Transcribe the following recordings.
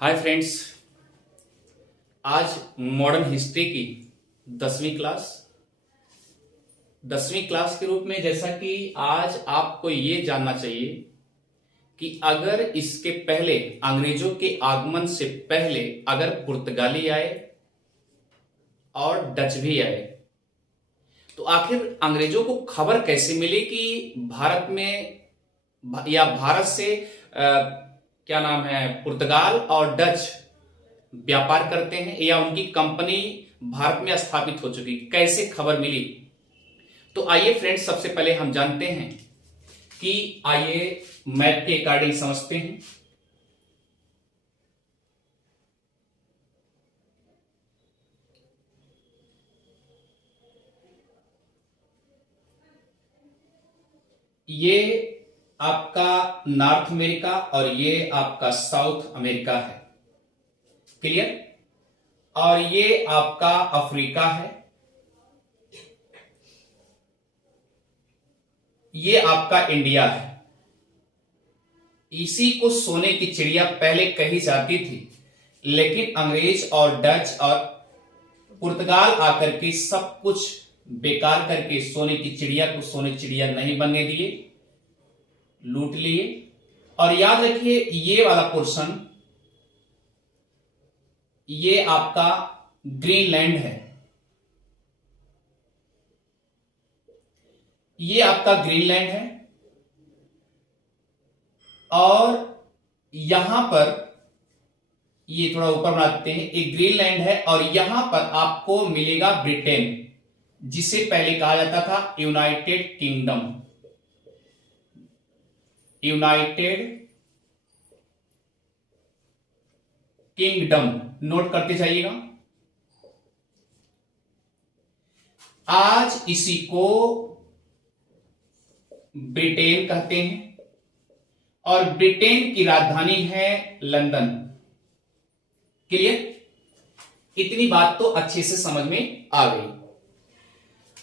Hi friends. आज modern history की 10वीं क्लास के रूप में, जैसा कि आज आपको ये जानना चाहिए कि अगर इसके पहले, अंग्रेजों के आगमन से पहले, अगर पुर्तगाली आए और डच भी आए तो आखिर अंग्रेजों को खबर कैसे मिली कि भारत में या भारत से क्या नाम है, पुर्तगाल और डच व्यापार करते हैं या उनकी कंपनी भारत में स्थापित हो चुकी, कैसे खबर मिली। तो आइए फ्रेंड्स, सबसे पहले हम जानते हैं कि आइए मैप के अकॉर्डिंग समझते हैं। ये आपका नॉर्थ अमेरिका और ये आपका साउथ अमेरिका है, क्लियर। और ये आपका अफ्रीका है, ये आपका इंडिया है। इसी को सोने की चिड़िया पहले कही जाती थी, लेकिन अंग्रेज और डच और पुर्तगाल आकर के सब कुछ बेकार करके सोने की चिड़िया को सोने चिड़िया नहीं बनने दिए, लूट लिए। और याद रखिए, ये वाला पोर्शन ये आपका ग्रीनलैंड है, ये आपका ग्रीनलैंड है। और यहां पर ये थोड़ा ऊपर बनाते हैं, एक ग्रीनलैंड है और यहां पर आपको मिलेगा ब्रिटेन, जिसे पहले कहा जाता था United kingdom. United kingdom note करते जाइएगा। आज इसी को ब्रिटेन कहते हैं और ब्रिटेन की राजधानी है लंदन, क्लियर। इतनी बात तो अच्छे से समझ में आ गई।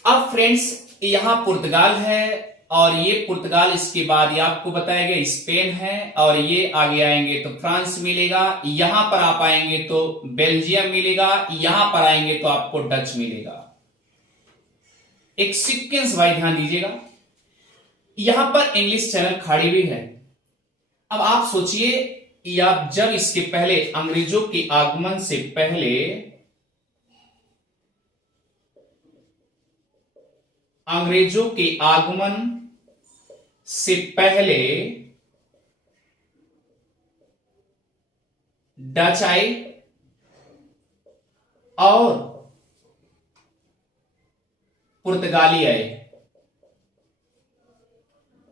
अब फ्रेंड्स, यहां पुर्तगाल है और ये पुर्तगाल, इसके बाद ये आपको बताया गया स्पेन है, और ये आगे आएंगे तो फ्रांस मिलेगा, यहां पर आप आएंगे तो बेल्जियम मिलेगा, यहां पर आएंगे तो आपको डच मिलेगा। एक सीक्वेंस वाइज ध्यान दीजिएगा। यहां पर इंग्लिश चैनल खाड़ी भी है। अब आप सोचिए, या जब इसके पहले, अंग्रेजों के आगमन से पहले, अंग्रेजों के आगमन से पहले डच आए और पुर्तगाली आए,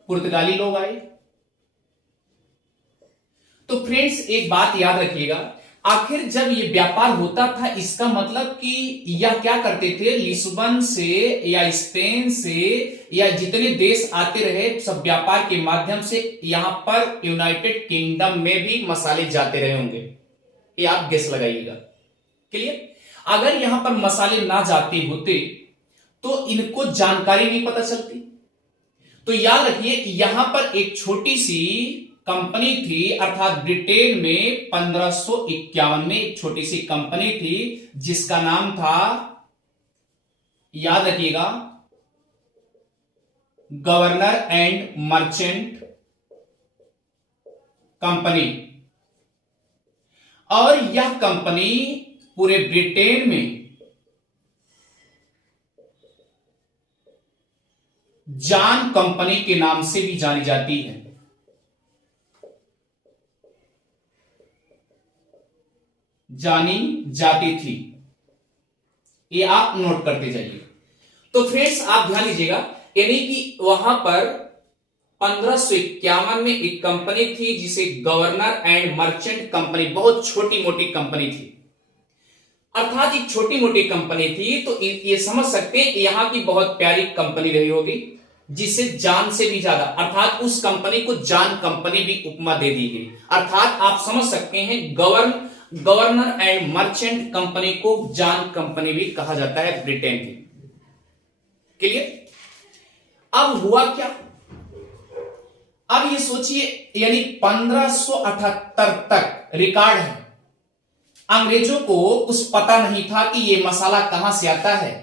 पुर्तगाली लोग आए। तो फ्रेंड्स, एक बात याद रखिएगा, आखिर जब ये व्यापार होता था, इसका मतलब कि यह क्या करते थे, लिस्बन से या स्पेन से या जितने देश आते रहे, सब व्यापार के माध्यम से यहां पर यूनाइटेड किंगडम में भी मसाले जाते रहे होंगे। ये आप गेस लगाइएगा, क्लियर। अगर यहां पर मसाले ना जाते होते तो इनको जानकारी नहीं पता चलती। तो याद रखिए, यहां पर एक छोटी सी कंपनी थी, अर्थात ब्रिटेन में 1551 में एक छोटी सी कंपनी थी जिसका नाम था, याद रखिएगा, गवर्नर एंड मर्चेंट कंपनी। और यह कंपनी पूरे ब्रिटेन में जॉन कंपनी के नाम से भी जानी जाती है। जानी जाती थी, ये आप नोट करते जाइए। तो फ्रेंड्स, आप ध्यान दीजिएगा, यानी कि वहां पर 1551 में एक कंपनी थी जिसे गवर्नर एंड मर्चेंट कंपनी, बहुत छोटी मोटी कंपनी थी, अर्थात एक छोटी मोटी कंपनी थी। तो ये समझ सकते हैं यहां की बहुत प्यारी कंपनी रही होगी, जिसे जान से भी ज्यादा, अर्थात उस कंपनी को जान कंपनी भी उपमा दे दी गई। अर्थात आप समझ सकते हैं, गवर्नर एंड मर्चेंट कंपनी को जान कंपनी भी कहा जाता है ब्रिटेन की, क्लियर। अब हुआ क्या, अब ये सोचिए, यानी 1578 तक रिकॉर्ड है अंग्रेजों को कुछ पता नहीं था कि ये मसाला कहां से आता है,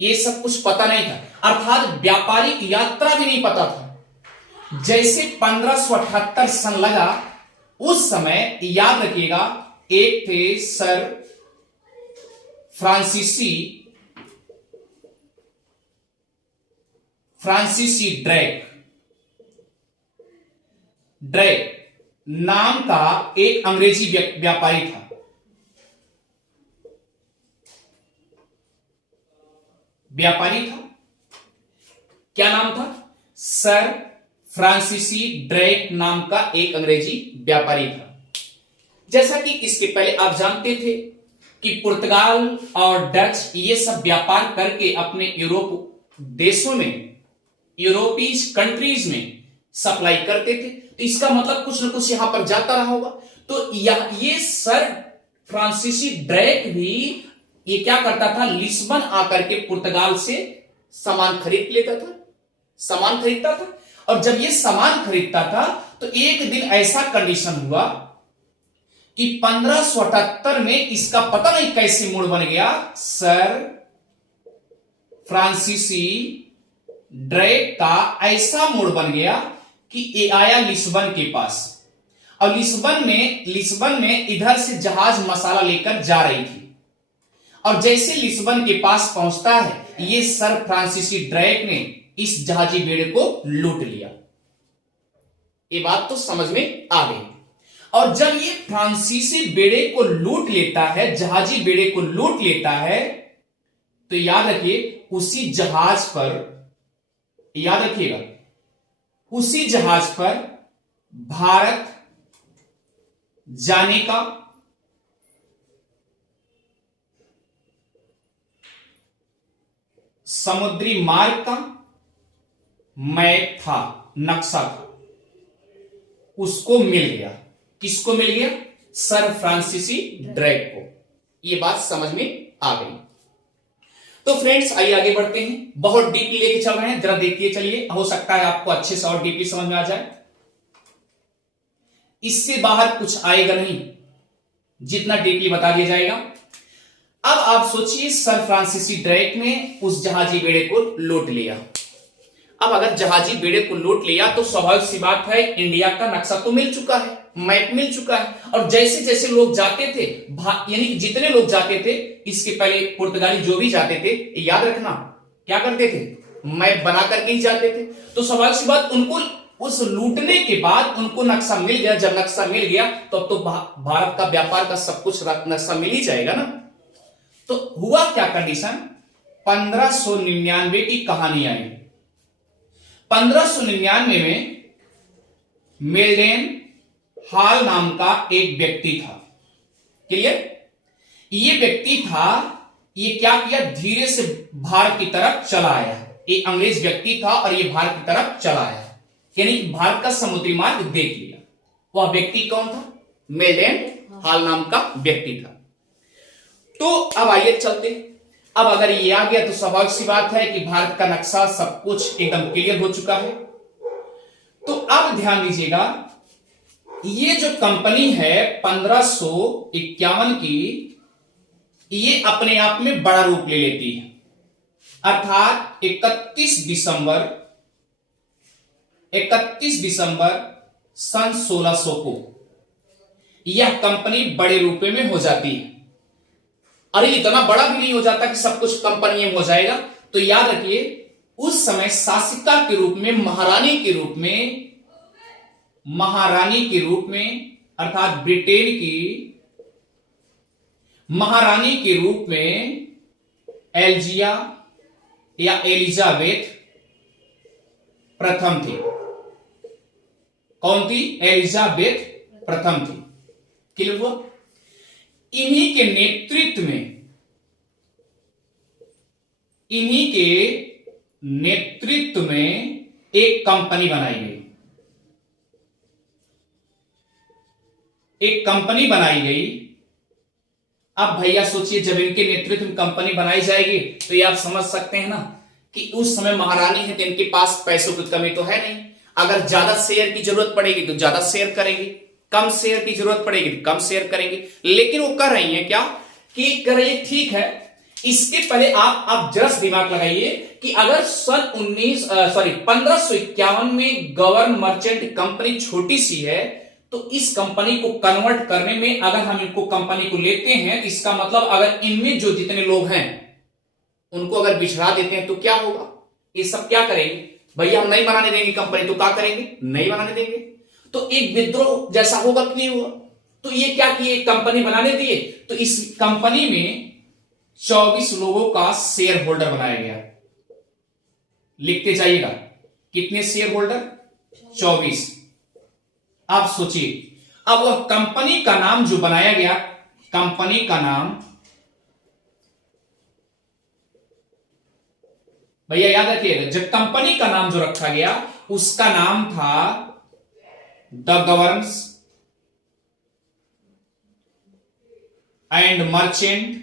ये सब कुछ पता नहीं था, अर्थात व्यापारिक यात्रा भी नहीं पता था। जैसे 1578 सन लगा, उस समय याद रखिएगा, एक थे सर फ्रांसीसी ड्रैक नाम का एक अंग्रेजी व्यापारी था। क्या नाम था? सर फ्रांसीसी ड्रैक नाम का एक अंग्रेजी व्यापारी था। जैसा कि इसके पहले आप जानते थे कि पुर्तगाल और डच ये सब व्यापार करके अपने यूरोप देशों में, यूरोपीय कंट्रीज में सप्लाई करते थे। तो इसका मतलब कुछ ना कुछ यहां पर जाता रहा होगा। तो ये सर फ्रांसीसी ड्रैक भी ये क्या करता था, लिस्बन आकर के पुर्तगाल से सामान खरीदता था। और जब ये सामान खरीदता था तो एक दिन ऐसा कंडीशन हुआ कि 1578 में इसका पता नहीं कैसे मूड बन गया, सर फ्रांसीसी ड्रैक का ऐसा मूड बन गया कि ये आया लिस्बन के पास। और लिस्बन में इधर से जहाज मसाला लेकर जा रही थी। और जैसे लिस्बन के पास पहुंचता है, ये सर फ्रांसीसी ड्रैक ने इस जहाजी बेड़े को लूट लिया। ये बात तो समझ में आ गई। और जब ये फ्रांसीसी बेड़े को लूट लेता है, जहाजी बेड़े को लूट लेता है, तो याद रखिए उसी जहाज पर, याद रखिएगा उसी जहाज पर भारत जाने का समुद्री मार्ग का मैप था, नक्शा था, उसको मिल गया। किसको मिल गया? सर फ्रांसीसी ड्रैक को। यह बात समझ में आ गई। तो फ्रेंड्स आइए आगे बढ़ते हैं। बहुत डीपली लेके चल रहे हैं, जरा देखिए, चलिए, हो सकता है आपको अच्छे से और डीपली समझ में आ जाए। इससे बाहर कुछ आएगा नहीं, जितना डीपली बता दिया जाएगा। अब आप सोचिए, सर फ्रांसीसी ड्रैक ने उस जहाजी बेड़े को लूट लिया। अब अगर जहाजी बेड़े को लूट लिया तो स्वाभाविक सी बात है, इंडिया का नक्शा तो मिल चुका है, मैप मिल चुका है। और जैसे जैसे लोग जाते थे, यानी कि जितने लोग जाते थे, इसके पहले पुर्तगाली जो भी जाते थे, याद रखना क्या करते थे, मैप बना करके ही जाते थे। तो स्वाभाविक सी बात, उनको उस लूटने के बाद उनको नक्शा मिल गया। जब नक्शा मिल गया तो अब तो भारत का व्यापार का सब कुछ नक्शा मिल ही जाएगा ना। तो हुआ क्या कंडीशन, 1599 की कहानी आई। 1599 में मेल्डेन हॉल नाम का एक व्यक्ति था। क्लियर? ये व्यक्ति था, ये क्या किया, धीरे से भारत की तरफ चला आया। एक अंग्रेज व्यक्ति था और ये भारत की तरफ चला आया, यानी कि भारत का समुद्री मार्ग देख लिया। वह व्यक्ति कौन था? मेल्डेन हॉल नाम का व्यक्ति था। तो अब आइए चलते। अब अगर ये आ गया तो स्वाभाविक सी बात है कि भारत का नक्शा सब कुछ एकदम क्लियर हो चुका है। तो अब ध्यान दीजिएगा, ये जो कंपनी है 1551 की, ये अपने आप में बड़ा रूप ले लेती है। अर्थात 31 दिसंबर सन 1600 को यह कंपनी बड़े रूप में हो जाती है। अरे इतना बड़ा भी नहीं हो जाता कि सब कुछ कंपनी में हो जाएगा। तो याद रखिए, उस समय शासिका के रूप में, महारानी के रूप में अर्थात ब्रिटेन की महारानी के रूप में एल्जिया या एलिजाबेथ प्रथम थी। कौन थी? एलिजाबेथ प्रथम थी। क्लियर हुआ? इन्हीं के नेतृत्व में एक कंपनी बनाई गई। अब भैया सोचिए, जब इनके नेतृत्व में कंपनी बनाई जाएगी तो ये आप समझ सकते हैं ना कि उस समय महारानी है तो इनके पास पैसों की कमी तो है नहीं। अगर ज्यादा शेयर की जरूरत पड़ेगी तो ज्यादा शेयर करेगी, कम शेयर की जरूरत पड़ेगी कम शेयर करेंगे, लेकिन वो कर रही है क्या कि कर रही है, ठीक है। इसके पहले आप जरा दिमाग लगाइए कि अगर सन 1551 में गवर्न मर्चेंट कंपनी छोटी सी है, तो इस कंपनी को कन्वर्ट करने में अगर हम इनको कंपनी को लेते हैं, तो इसका मतलब अगर इनमें जो जितने लोग हैं उनको अगर बिछड़ा देते हैं तो क्या होगा, ये सब क्या करेंगे, भैया हम नहीं बनाने देंगे कंपनी, तो क्या करेंगे, नहीं बनाने देंगे, तो एक विद्रोह जैसा होगा कि नहीं होगा। तो ये क्या किए, कंपनी बनाने दिए, तो इस कंपनी में 24 लोगों का शेयर होल्डर बनाया गया। लिखते जाइएगा, कितने शेयर होल्डर, 24। आप सोचिए, अब वह कंपनी का नाम जो बनाया गया, कंपनी का नाम भैया याद रखिएगा, जब कंपनी का नाम जो रखा गया उसका नाम था the governors and merchant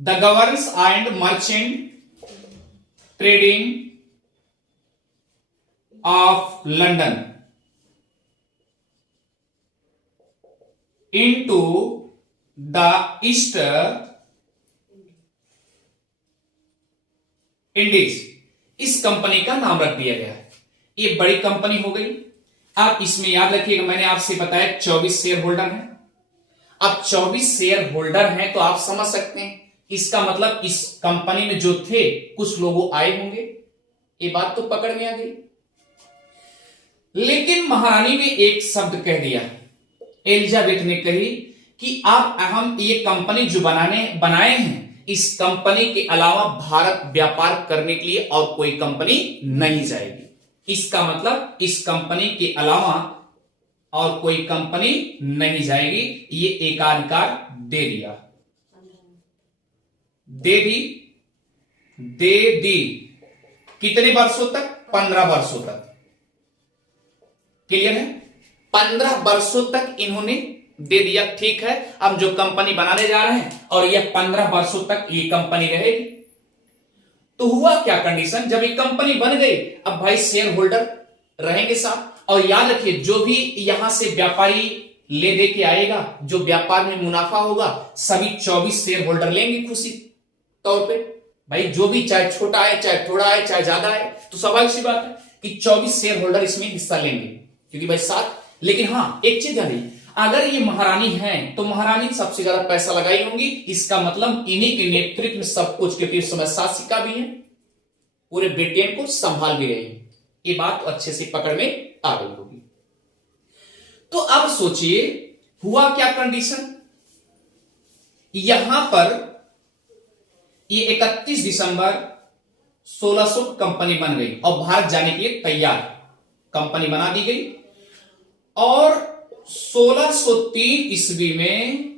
the governors and merchant trading of London into the east Indies, इस कंपनी का नाम रख दिया गया। ये बड़ी कंपनी हो गई। आप इसमें याद रखिएगा, मैंने आपसे बताया 24 शेयर होल्डर हैं। अब 24 शेयर होल्डर हैं तो आप समझ सकते हैं, इसका मतलब इस कंपनी में जो थे कुछ लोग आए होंगे। ये बात तो पकड़ में आ गई। लेकिन महारानी ने एक शब्द कह दिया, एलिजाबेथ ने कही कि आप हम ये कंपनी जो बनाए हैं, इस कंपनी के अलावा भारत व्यापार करने के लिए और कोई कंपनी नहीं जाएगी। इसका मतलब इस कंपनी के अलावा और कोई कंपनी नहीं जाएगी। ये एकाधिकार दे दिया, दे दी। कितने वर्षों तक, 15 वर्षों तक। क्लियर है, 15 वर्षों तक इन्होंने दे दिया। ठीक है, अब जो कंपनी बनाने जा रहे हैं और यह 15 वर्षों तक ये कंपनी रहेगी। तो हुआ क्या कंडीशन, जब ये कंपनी बन गई, अब भाई शेयर होल्डर रहेंगे साथ। और याद रखिए, जो भी यहां से व्यापारी ले दे के आएगा, जो व्यापार में मुनाफा होगा, सभी 24 शेयर होल्डर लेंगे खुशी तौर पे। भाई जो भी, चाहे छोटा है, चाहे थोड़ा है, चाहे ज्यादा है, तो स्वाभाविक सी बात है कि 24 शेयर होल्डर इसमें हिस्सा लेंगे, क्योंकि भाई साथ। लेकिन हां, एक चीज ध्यान रही, अगर ये महारानी है तो महारानी सबसे ज्यादा पैसा लगाई होंगी। इसका मतलब इन्हीं के नेतृत्व में सब कुछ, क्योंकि इस समय शासिका भी है, पूरे ब्रिटेन को संभाल भी रही है। ये बात तो अच्छे से पकड़ में आ गई होगी। तो अब सोचिए हुआ क्या कंडीशन, यहां पर ये 31 दिसंबर 1600 कंपनी बन गई और भारत जाने के लिए तैयार, कंपनी बना दी गई। और 1603 ईस्वी में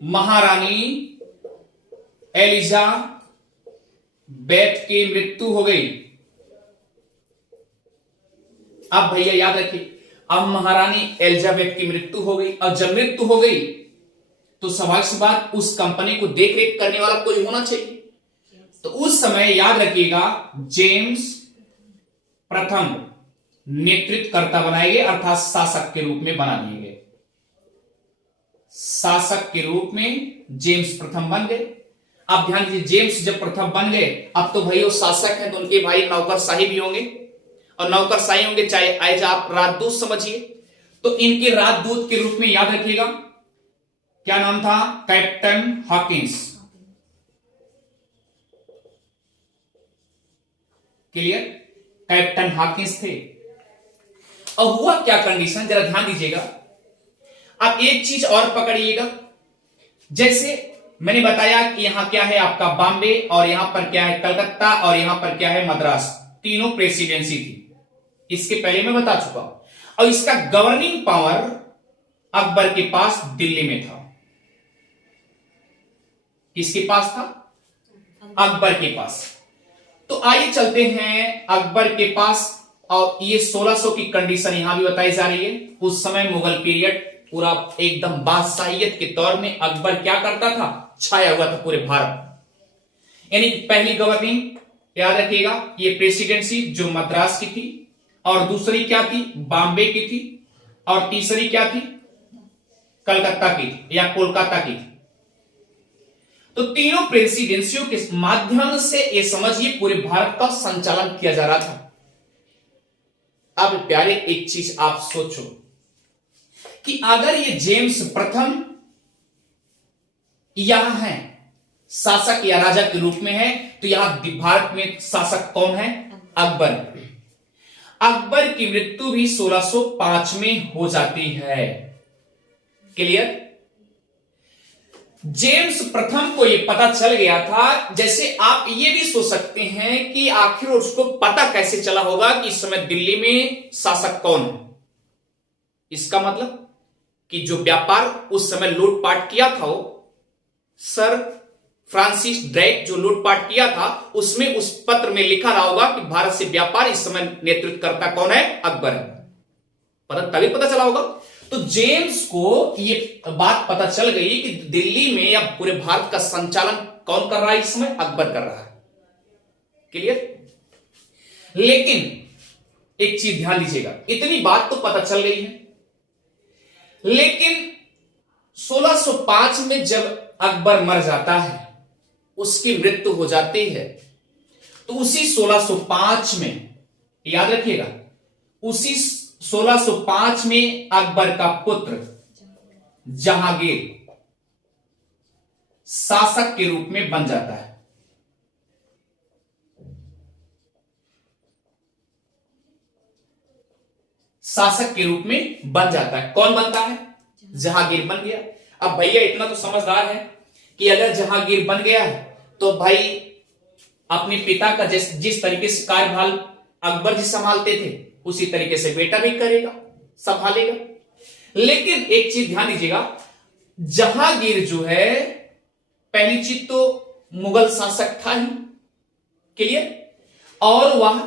महारानी एलिजाबेथ की मृत्यु हो गई। अब भैया याद रखिए, अब महारानी एलिजाबेथ की मृत्यु हो गई, और जब मृत्यु हो गई तो स्वाभाविक सी बात, उस कंपनी को देख रेख करने वाला कोई होना चाहिए। तो उस समय याद रखिएगा, जेम्स प्रथम नेतृत्वकर्ता बनाए गए, अर्थात शासक के रूप में बना दिए गए। शासक के रूप में जेम्स प्रथम बन गए। अब ध्यान दीजिए, जेम्स जब प्रथम बन गए, अब तो भाई वो शासक हैं, तो उनके भाई नौकरशाही भी होंगे, और नौकरशाही होंगे, चाहे एज आप राजदूत समझिए। तो इनके राजदूत के रूप में याद रखिएगा क्या नाम था, captain Hawkins. Clear, captain Hawkins थे। अब हुआ क्या कंडीशन, जरा ध्यान दीजिएगा। अब एक चीज और पकड़िएगा, जैसे मैंने बताया कि यहां क्या है आपका बॉम्बे, और यहां पर क्या है कलकत्ता, और यहां पर क्या है मद्रास, तीनों प्रेसिडेंसी थी। इसके पहले मैं बता चुका हूं। और इसका गवर्निंग पावर अकबर के पास दिल्ली में था। किसके पास था, अकबर के पास। तो आइए चलते हैं अकबर के पास, और ये 1600 की कंडीशन यहां भी बताई जा रही है। उस समय मुगल पीरियड पूरा एकदम बादशाहियत के तौर में अकबर क्या करता था, छाया हुआ था पूरे भारत। यानी पहली गवर्निंग याद रखिएगा, ये प्रेसिडेंसी जो मद्रास की थी, और दूसरी क्या थी, बॉम्बे की थी, और तीसरी क्या थी, कलकत्ता की थी या कोलकाता की थी। तो तीनों प्रेसिडेंसियों के माध्यम से ये समझिए पूरे भारत का संचालन किया जा रहा था। अब प्यारे एक चीज आप सोचो कि अगर ये जेम्स प्रथम यहां है, शासक या राजा के रूप में है, तो यहां भारत में शासक कौन है, अकबर। अकबर की मृत्यु भी 1605 में हो जाती है। क्लियर? जेम्स प्रथम को यह पता चल गया था। जैसे आप ये भी सोच सकते हैं कि आखिर उसको पता कैसे चला होगा कि इस समय दिल्ली में शासक कौन है। इसका मतलब कि जो व्यापार उस समय लूटपाट किया था, वो सर फ्रांसिस ड्रेक जो लूटपाट किया था, उसमें उस पत्र में लिखा रहा होगा कि भारत से व्यापार इस समय नेतृत्व करता कौन है, अकबर है। पता तभी पता चला होगा। तो जेम्स को ये बात पता चल गई कि दिल्ली में या पूरे भारत का संचालन कौन कर रहा है इस समय, अकबर कर रहा है। क्लियर? लेकिन एक चीज ध्यान दीजिएगा, इतनी बात तो पता चल गई है, लेकिन 1605 में जब अकबर मर जाता है, उसकी मृत्यु हो जाती है, तो उसी 1605 में याद रखिएगा, उसी 1605 में अकबर का पुत्र जहांगीर शासक के रूप में बन जाता है। शासक के रूप में बन जाता है। कौन बनता है? जहांगीर बन गया। अब भैया इतना तो समझदार है कि अगर जहांगीर बन गया है तो भाई अपने पिता का जिस तरीके से कार्यभार अकबर जी संभालते थे, उसी तरीके से बेटा भी करेगा, संभालेगा। लेकिन एक चीज ध्यान दीजिएगा, जहांगीर जो है, पहली चीज तो मुगल शासक था ही, क्लियर, और वह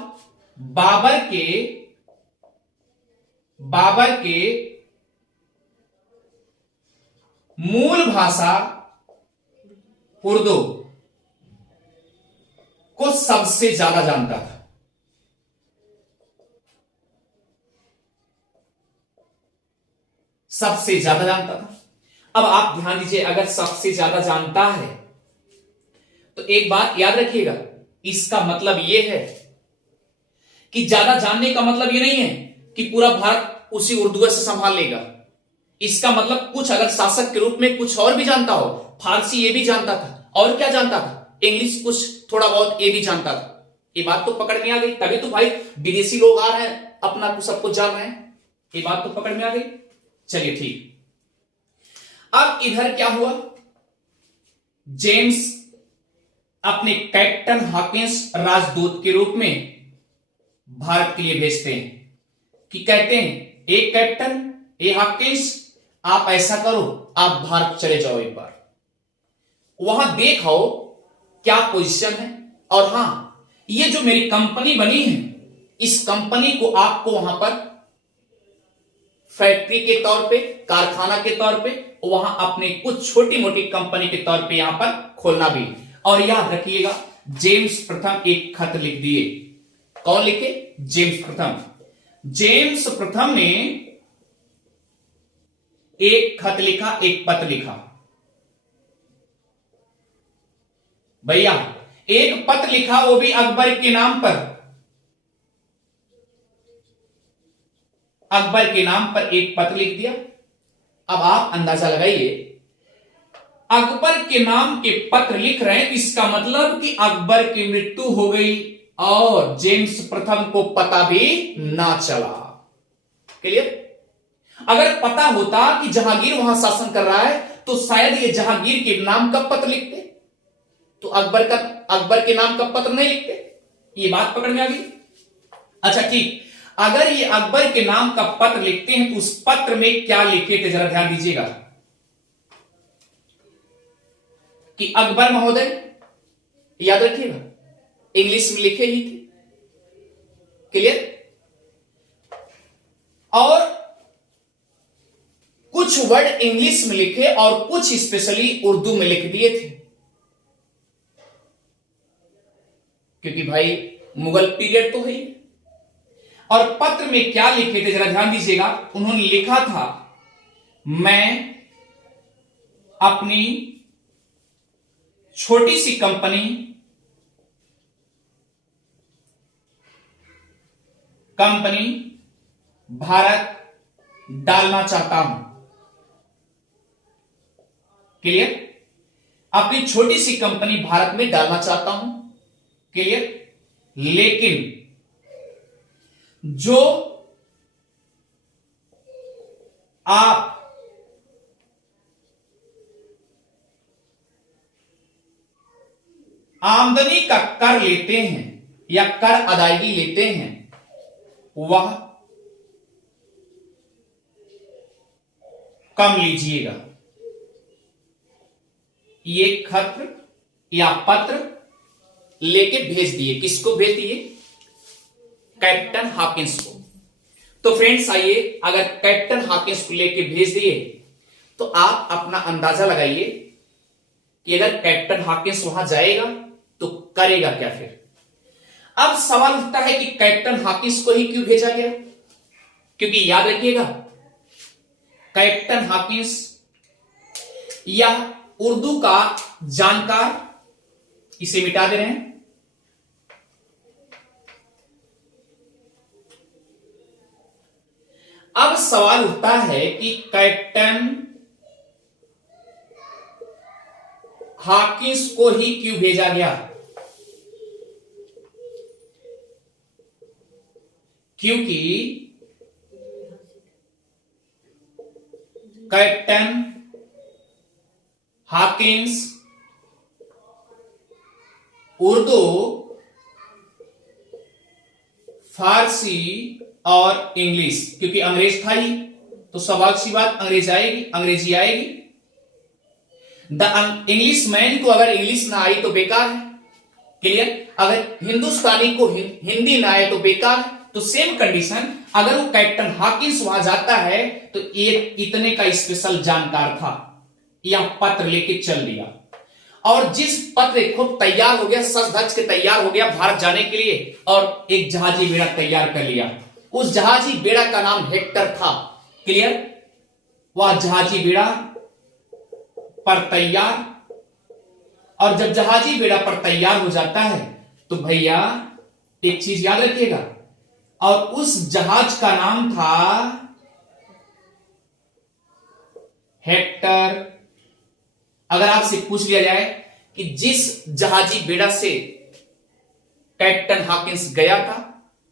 बाबर के मूल भाषा उर्दू को सबसे ज्यादा जानता था। सबसे ज्यादा जानता था। अब आप ध्यान दीजिए, अगर सबसे ज्यादा जानता है तो एक बात याद रखिएगा, इसका मतलब यह है कि ज्यादा जानने का मतलब यह नहीं है कि पूरा भारत उसी उर्दू से संभाल लेगा। इसका मतलब कुछ अगर शासक के रूप में कुछ और भी जानता हो, फारसी ये भी जानता था, और क्या जानता था, इंग्लिश कुछ थोड़ा बहुत ये भी जानता था। ये बात तो पकड़ में आ गई, तभी तो भाई विदेशी लोग आ रहे हैं, अपना को सब कुछ जान रहे हैं। ये बात तो पकड़ में आ गई। चलिए ठीक। अब इधर क्या हुआ, जेम्स अपने कैप्टन हॉकिंस राजदूत के रूप में भारत के लिए भेजते हैं कि कहते हैं, एक कैप्टन ए हॉकिंस, आप ऐसा करो, आप भारत चले जाओ, एक बार वहां देखो क्या पोजीशन है, और हां ये जो मेरी कंपनी बनी है, इस कंपनी को आपको वहां पर फैक्ट्री के तौर पे, कारखाना के तौर पे, वहां अपने कुछ छोटी मोटी कंपनी के तौर पे यहां पर खोलना भी। और याद रखिएगा, जेम्स प्रथम एक खत लिख दिए। कौन लिखे? जेम्स प्रथम। जेम्स प्रथम ने एक खत लिखा, एक पत्र लिखा। भैया एक पत्र लिखा, वो भी अकबर के नाम पर। अकबर के नाम पर एक पत्र लिख दिया। अब आप अंदाजा लगाइए, अकबर के नाम के पत्र लिख रहे हैं, इसका मतलब कि अकबर की मृत्यु हो गई और जेम्स प्रथम को पता भी ना चला। क्लियर? अगर पता होता कि जहांगीर वहां शासन कर रहा है, तो शायद ये जहांगीर के नाम का पत्र लिखते, तो अकबर के नाम का पत्र नहीं लिखते। ये बात पकड़ में आ गई। अच्छा ठीक, अगर ये अकबर के नाम का पत्र लिखते हैं तो उस पत्र में क्या लिखे थे, जरा ध्यान दीजिएगा कि अकबर महोदय, याद रखिएगा इंग्लिश में लिखे ही थे। क्लियर? और कुछ कुछ वर्ड इंग्लिश में लिखे और कुछ स्पेशली उर्दू में लिख दिए थे, क्योंकि भाई मुगल पीरियड तो है। और पत्र में क्या लिखे थे जरा ध्यान दीजिएगा, उन्होंने लिखा था, मैं अपनी छोटी सी कंपनी भारत डालना चाहता हूं। क्लियर? अपनी छोटी सी कंपनी भारत में डालना चाहता हूं। क्लियर? लेकिन जो आप आमदनी का कर लेते हैं या कर अदायगी लेते हैं, वह कम लीजिएगा। ये खत या पत्र लेके भेज दिए। किसको भेज दिए? कैप्टन हॉकिंस को। तो फ्रेंड्स आइए, अगर कैप्टन हॉकिंस को लेके भेज दिए तो आप अपना अंदाजा लगाइए कि अगर कैप्टन हॉकिंस वहां जाएगा तो करेगा क्या फिर। अब सवाल उठता है कि कैप्टन हॉकिंस को ही क्यों भेजा गया, क्योंकि याद रखिएगा कैप्टन हॉकिंस यह उर्दू का जानकार, इसे मिटा दे रहे हैं, अब सवाल उठता है कि कैप्टन हॉकिंस को ही क्यों भेजा गया, क्योंकि कैप्टन हॉकिंस उर्दू, फारसी और इंग्लिश, क्योंकि अंग्रेज था ही तो स्वाभाविक सी बात अंग्रेजी आएगी। द इंग्लिश मैन को अगर इंग्लिश ना आई तो बेकार है। क्लियर? अगर हिंदुस्तानी को हिंदी ना आए तो बेकार है। तो सेम कंडीशन, अगर वो कैप्टन हॉकिंस वहां जाता है तो ये इतने का स्पेशल जानकार था, यह पत्र लेके चल दिया। और जिस पत्र खुद तैयार हो गया, सज धज के तैयार हो गया भारत जाने के लिए, और एक जहाजी बेड़ा तैयार कर लिया। उस जहाजी बेड़ा का नाम हेक्टर था। क्लियर? वह जहाजी बेड़ा पर तैयार, और जब जहाजी बेड़ा पर तैयार हो जाता है तो भैया एक चीज याद रखिएगा, और उस जहाज का नाम था हेक्टर। अगर आपसे पूछ लिया जाए कि जिस जहाजी बेड़ा से कैप्टन हॉकिंस गया था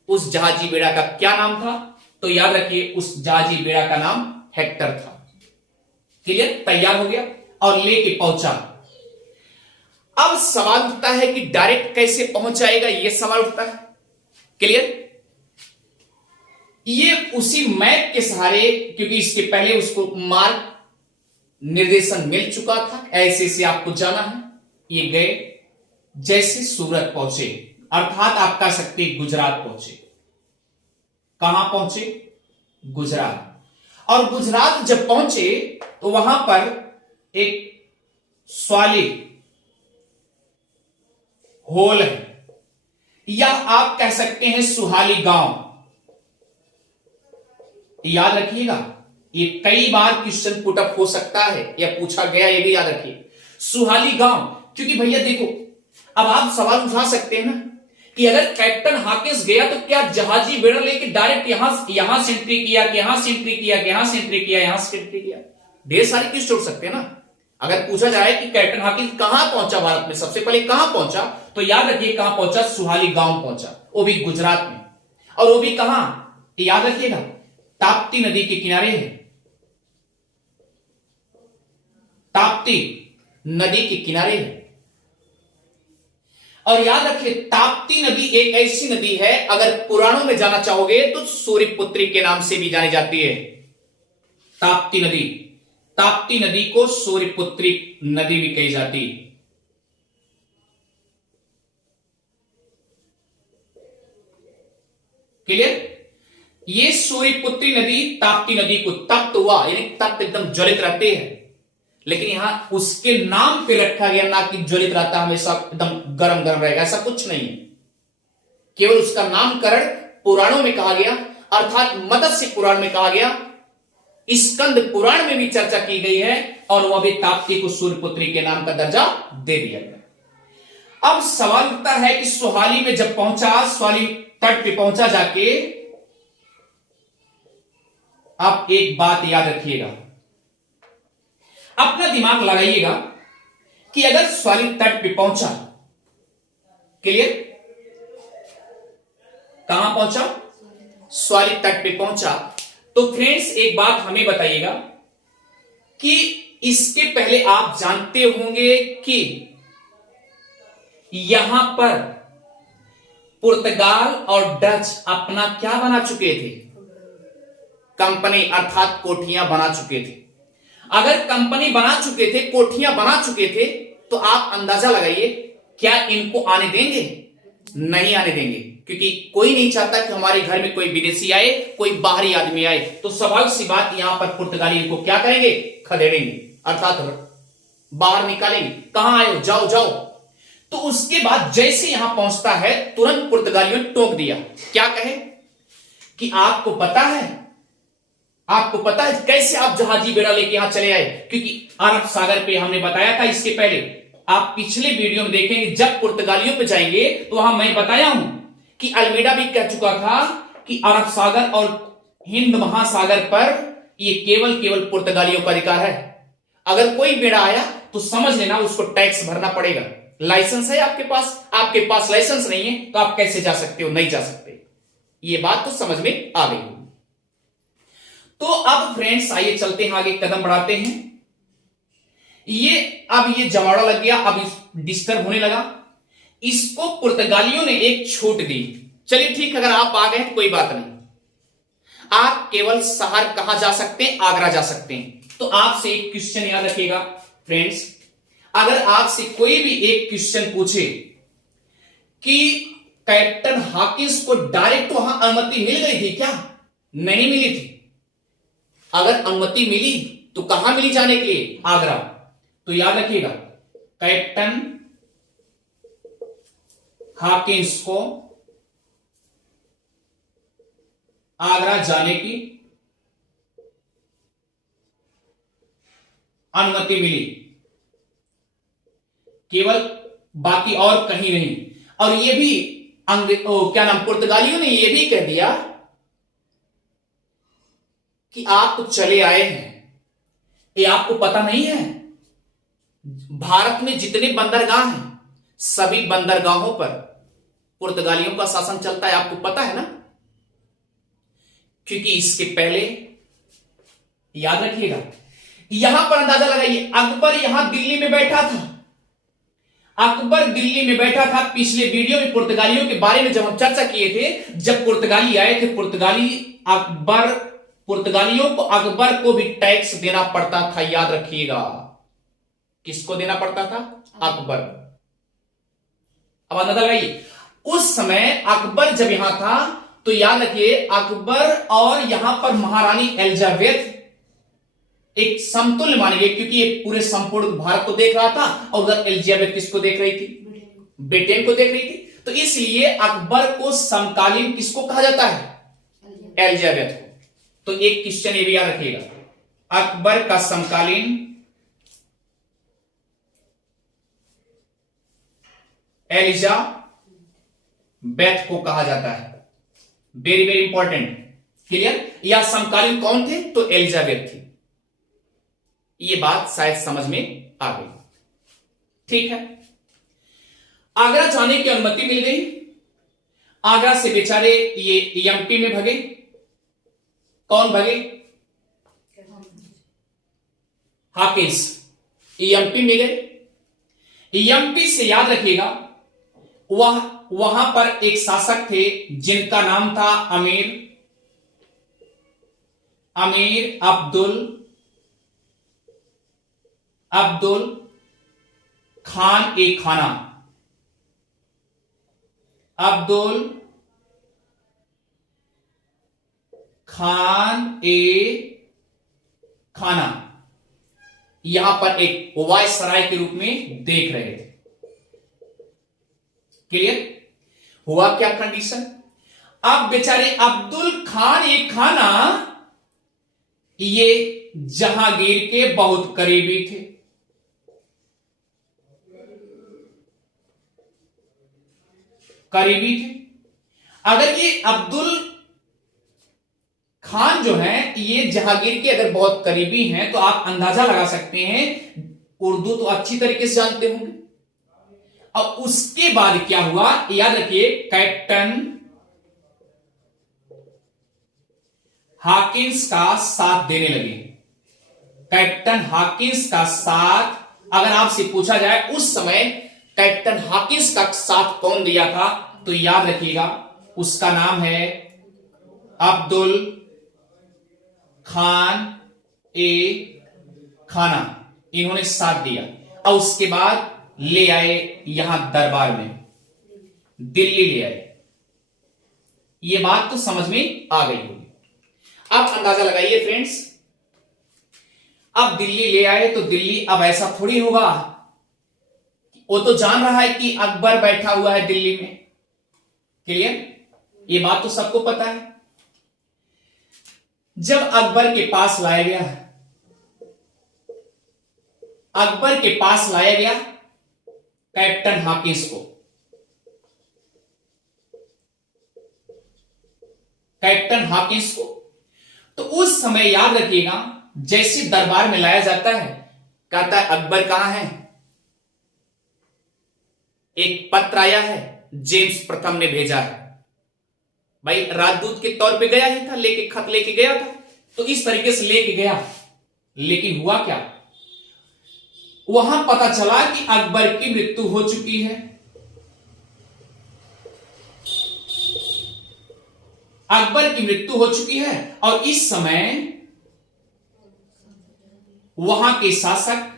उस जहाजी बेड़ा का क्या नाम था, तो याद रखिए उस जहाजी बेड़ा का नाम हेक्टर था। क्लियर? तैयार हो गया और लेके पहुंचा। अब सवाल उठता है कि डायरेक्ट कैसे पहुंच जाएगा, यह सवाल उठता है। क्लियर? ये उसी मैप के सहारे, क्योंकि इसके पहले उसको मार्ग निर्देशन मिल चुका था, ऐसे से आपको जाना है। ये गए, जैसे सूरत पहुंचे, अर्थात आप कह सकते गुजरात पहुंचे। कहां पहुंचे? गुजरात। और गुजरात जब पहुंचे तो वहां पर एक स्वाली होल है, या आप कह सकते हैं सुहाली गांव। याद रखिएगा, ये कई बार क्वेश्चन पुटअप हो सकता है या पूछा गया, ये भी याद रखिए सुहाली गांव। क्योंकि भैया देखो, अब आप सवाल उठा सकते हैं ना कि अगर कैप्टन हॉकिंस गया तो क्या जहाजी बेड़ा लेके डायरेक्ट यहां से एंट्री किया, कि यहां से एंट्री किया, कि यहां से एंट्री किया, यहां से एंट्री किया। ढेर सारे क्वेश्चन उठ सकते हैं ना। अगर पूछा जाए कि कैप्टन हॉकिंस कहां पहुंचा भारत में, सबसे पहले कहां पहुंचा, तो याद रखिए कहां पहुंचा? सुहाली गांव पहुंचा, वो भी गुजरात में। और वो भी कहां? याद रखिएगा ताप्ती नदी के किनारे है। ताप्ती नदी के किनारे है। और याद रखिए ताप्ती नदी एक ऐसी नदी है, अगर पुराणों में जाना चाहोगे तो सूर्यपुत्री के नाम से भी जानी जाती है। ताप्ती नदी, ताप्ती नदी को सूर्यपुत्री नदी भी कही जाती है। क्लियर? ये सूर्यपुत्री नदी ताप्ती नदी को तप्त हुआ, यानी तप्त एकदम ज्वलित रहते हैं, लेकिन यहां उसके नाम पे रखा गया, ना कि ज्वलित रहता हमेशा एकदम गरम गरम रहेगा, ऐसा कुछ नहीं है। केवल उसका नामकरण पुराणों में कहा गया, अर्थात मत्स्य पुराण में कहा गया, स्कंद पुराण में भी चर्चा की गई है, और वह भी ताप्ती को सूर्यपुत्री के नाम का दर्जा दे दिया गया। अब सवाल उठता है कि सुहाली में जब पहुंचा, सुहाली तट पे पहुंचा जाके, आप एक बात याद रखिएगा, अपना दिमाग लगाइएगा कि अगर सुहाली तट पे पहुंचा, क्लियर, कहां पहुंचा, सुहाली तट पे पहुंचा, तो फ्रेंड्स एक बात हमें बताइएगा कि इसके पहले आप जानते होंगे कि यहां पर पुर्तगाल और डच अपना क्या बना चुके थे, कंपनी, अर्थात कोठियां बना चुके थे। अगर कंपनी बना चुके थे, कोठियां बना चुके थे, तो आप अंदाजा लगाइए क्या इनको आने देंगे, नहीं आने देंगे, क्योंकि कोई नहीं चाहता कि हमारे घर में कोई विदेशी आए, कोई बाहरी आदमी आए, तो स्वाभाविक सी बात, यहां पर पुर्तगाली इनको क्या करेंगे, खदेड़ेंगे, अर्थात बाहर निकालेंगे, कहां आए हो, जाओ जाओ। तो उसके बाद जैसे यहां पहुंचता है, तुरंत पुर्तगालियों ने टोक दिया, क्या कहे कि आपको पता है, आपको पता है कैसे आप जहाजी बेड़ा लेके यहां चले आए, क्योंकि अरब सागर पे हमने बताया था इसके पहले, आप पिछले वीडियो में देखेंगे, जब पुर्तगालियों पे जाएंगे तो वहां मैं बताया हूं कि अल्मेडा भी कह चुका था कि अरब सागर और हिंद महासागर पर ये केवल पुर्तगालियों का अधिकार है। अगर कोई बेड़ा आया तो समझ लेना उसको टैक्स भरना पड़ेगा। लाइसेंस है आपके पास लाइसेंस नहीं है तो आप कैसे जा सकते हो, नहीं जा सकते। ये बात तो समझ में आ गई। तो अब फ्रेंड्स आइए चलते हैं आगे, कदम बढ़ाते हैं। अब ये जमावड़ा लग गया, अब डिस्टर्ब होने लगा, इसको पुर्तगालियों ने एक छूट दी। चलिए ठीक, अगर आप आ गए तो कोई बात नहीं, आप केवल शहर कहां जा सकते हैं, आगरा जा सकते हैं। तो आपसे एक क्वेश्चन याद रखिएगा फ्रेंड्स, अगर आपसे कोई भी एक क्वेश्चन पूछे कि कैप्टन हॉकिंस को डायरेक्ट वहां अनुमति मिल गई थी क्या, नहीं मिली थी। अगर अनुमति मिली तो कहां मिली जाने के लिए, आगरा। तो याद रखिएगा कैप्टन हॉकिंस को आगरा जाने की अनुमति मिली, केवल, बाकी और कहीं नहीं। और यह भी क्या नाम, पुर्तगालियों ने यह भी कह दिया कि आप तो चले आए हैं, ये आपको पता नहीं है, भारत में जितने बंदरगाह हैं सभी बंदरगाहों पर पुर्तगालियों का शासन चलता है, आपको पता है ना। क्योंकि इसके पहले याद रखिएगा, यहां पर अंदाजा लगाइए, अकबर यहां दिल्ली में बैठा था, अकबर दिल्ली में बैठा था। पिछले वीडियो में पुर्तगालियों के बारे में जब हम चर्चा किए थे, जब पुर्तगाली आए थे, पुर्तगालियों को अकबर को भी टैक्स देना पड़ता था, याद रखिएगा। किसको देना पड़ता था, अकबर। अब अंदाजा लगाइए, उस समय अकबर जब यहां था तो याद रखिए अकबर और यहां पर महारानी एलिजाबेथ एक समतुल्य मानी गई, क्योंकि ये पूरे संपूर्ण भारत को देख रहा था और उधर एलिजाबेथ किसको देख रही थी, ब्रिटेन को देख रही थी। तो इसलिए अकबर को समकालीन किसको कहा जाता है, एलिजाबेथ को। तो एक क्वेश्चन ये भी याद रखिएगा, अकबर का समकालीन एलिजाबेथ को कहा जाता है, वेरी वेरी इंपॉर्टेंट, क्लियर। या समकालीन कौन थे, तो एलिजाबेथ थी। ये बात शायद समझ में आ गई, ठीक है। आगरा जाने की अनुमति मिल गई, आगरा से बेचारे ये एमपी में भगे, कौन भगे, हॉकिंस एमपी में गए। एमपी से याद रखिएगा वहां पर एक शासक थे जिनका नाम था अमीर अब्दुल खान ए खाना, अब्दुल खान ए खाना, यहां पर एक वायसराय के रूप में देख रहे थे। क्लियर? हुआ क्या कंडीशन? अब बेचारे अब्दुल खान ए खाना ये जहांगीर के बहुत करीबी थे। करीबी थे। अगर ये अब्दुल खान जो है ये जहांगीर के अगर बहुत करीबी हैं तो आप अंदाजा लगा सकते हैं, उर्दू तो अच्छी तरीके से जानते होंगे। अब उसके बाद क्या हुआ, याद रखिए, कैप्टन हॉकिंस का साथ देने लगे। कैप्टन हॉकिंस का साथ, अगर आपसे पूछा जाए उस समय कैप्टन हॉकिंस का साथ कौन दिया था, तो याद रखिएगा उसका नाम है अब्दुल खान ए खाना। इन्होंने साथ दिया और उसके बाद ले आए यहां दरबार में, दिल्ली ले आए। ये बात तो समझ में आ गई होगी। अब अंदाजा लगाइए फ्रेंड्स, अब दिल्ली ले आए तो दिल्ली अब ऐसा थोड़ी होगा, वो तो जान रहा है कि अकबर बैठा हुआ है दिल्ली में। क्लियर? ये बात तो सबको पता है। जब अकबर के पास लाया गया, अकबर के पास लाया गया कैप्टन हॉकिंस को, कैप्टन हॉकिंस को, तो उस समय याद रखिएगा जैसे दरबार में लाया जाता है, कहता है अकबर कहां है, एक पत्र आया है, जेम्स प्रथम ने भेजा है। भाई राजदूत के तौर पे गया ही था, लेके खत लेके गया था, तो इस तरीके से लेके गया। लेकिन हुआ क्या, वहां पता चला कि अकबर की मृत्यु हो चुकी है। अकबर की मृत्यु हो चुकी है और इस समय वहां के शासक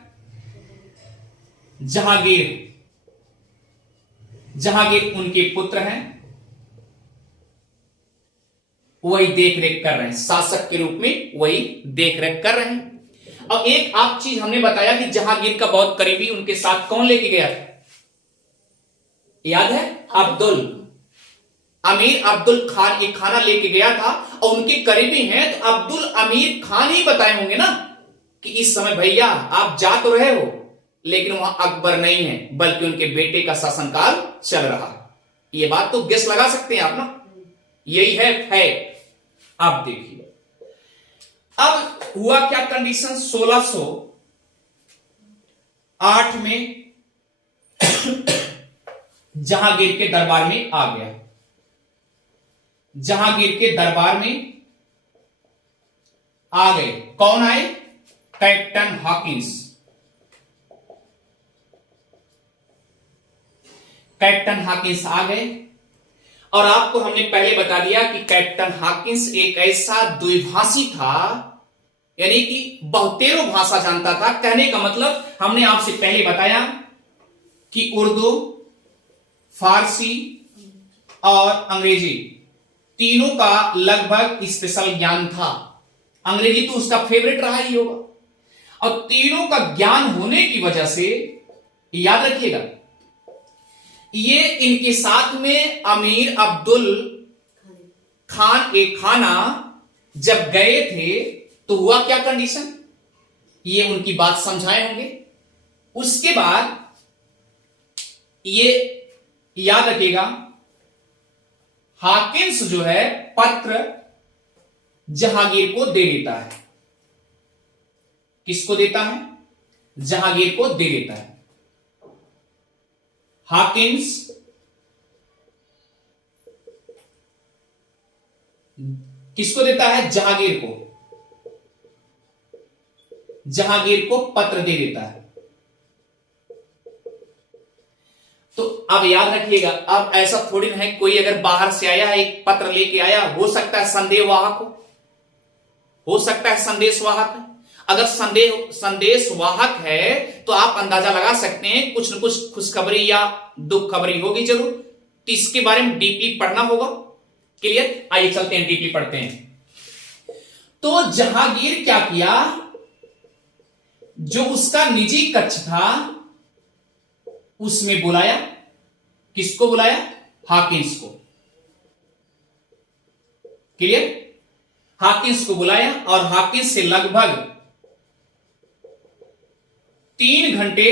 जहांगीर, जहांगीर उनके पुत्र हैं, वही देख रेख कर रहे हैं, शासक के रूप में वही देख रेख कर रहे हैं। और एक आप चीज हमने बताया कि जहांगीर का बहुत करीबी उनके साथ कौन लेके गया था, याद है? अब्दुल अमीर अब्दुल खान एक खाना लेके गया था और उनके करीबी हैं तो अब्दुल अमीर खान ही बताए होंगे ना कि इस समय भैया आप जा तो रहे हो, लेकिन वहां अकबर नहीं है बल्कि उनके बेटे का शासनकाल चल रहा। ये बात तो गेस लगा सकते हैं आप ना, यही है फैक्ट। आप देखिए अब हुआ क्या कंडीशन, 1608 में जहांगीर के दरबार में आ गया। जहांगीर के दरबार में आ गए, कौन आए? Captain Hawkins. कैप्टन हॉकिंस आ गए और आपको हमने पहले बता दिया कि कैप्टन हॉकिंस एक ऐसा द्विभाषी था, यानी कि बहुतेरों भाषा जानता था। कहने का मतलब हमने आपसे पहले बताया कि उर्दू, फारसी और अंग्रेजी तीनों का लगभग स्पेशल ज्ञान था। अंग्रेजी तो उसका फेवरेट रहा ही होगा और तीनों का ज्ञान होने की वजह से याद रखिएगा ये इनके साथ में अमीर अब्दुल खान ए खाना जब गए थे तो हुआ क्या कंडीशन, ये उनकी बात समझाए होंगे। उसके बाद ये याद रखिएगा हॉकिंस जो है पत्र जहांगीर को दे देता है। किसको देता है? जहांगीर को दे देता है। हॉकिंस किसको देता है? जहांगीर को। जहांगीर को पत्र दे देता है। तो अब याद रखिएगा, अब ऐसा थोड़ी ना है कोई अगर बाहर से आया है एक पत्र लेके आया, हो सकता है संदेशवाहक हो सकता है संदेशवाहक है। अगर संदेशवाहक है तो आप अंदाजा लगा सकते हैं कुछ न कुछ खुशखबरी या दुख खबरी होगी जरूर, तो इसके बारे में डीपली पढ़ना होगा। क्लियर? आइए चलते हैं, डीपली पढ़ते हैं। तो जहांगीर क्या किया, जो उसका निजी कक्ष था उसमें बुलाया। किसको बुलाया? हॉकिंस को। क्लियर? हॉकिंस को बुलाया और हॉकिंस से लगभग 3 घंटे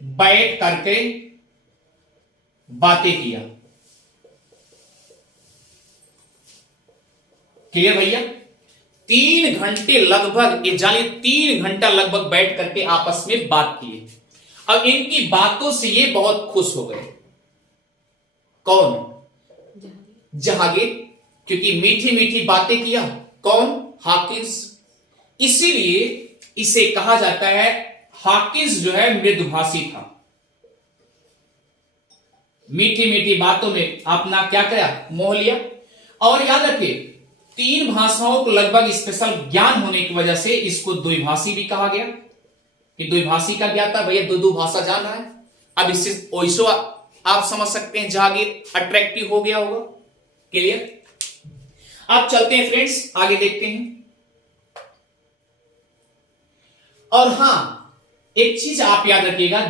बैठ करके बातें किया। क्लियर भैया? 3 घंटे लगभग, ये जानिए 3 घंटा लगभग बैठ करके आपस में बात किए। अब इनकी बातों से ये बहुत खुश हो गए। कौन? जहांगीर, क्योंकि मीठी मीठी बातें किया। कौन? हॉकिंस। इसीलिए इसे कहा जाता है, हॉकिंस जो है मृदुभाषी था। मीठी मीठी बातों में अपना क्या किया? मोह लिया। और याद रखिए 3 भाषाओं को लगभग स्पेशल ज्ञान होने की वजह से इसको द्विभाषी भी कहा गया। कि द्विभाषी का क्या था भैया? दो भाषा जान रहा है। अब इससे ओइसो आप समझ सकते हैं जहांगीर अट्रैक्टिव हो गया होगा। क्लियर? अब चलते हैं फ्रेंड्स, आगे देखते हैं। और हां, एक चीज आप याद रखिएगा,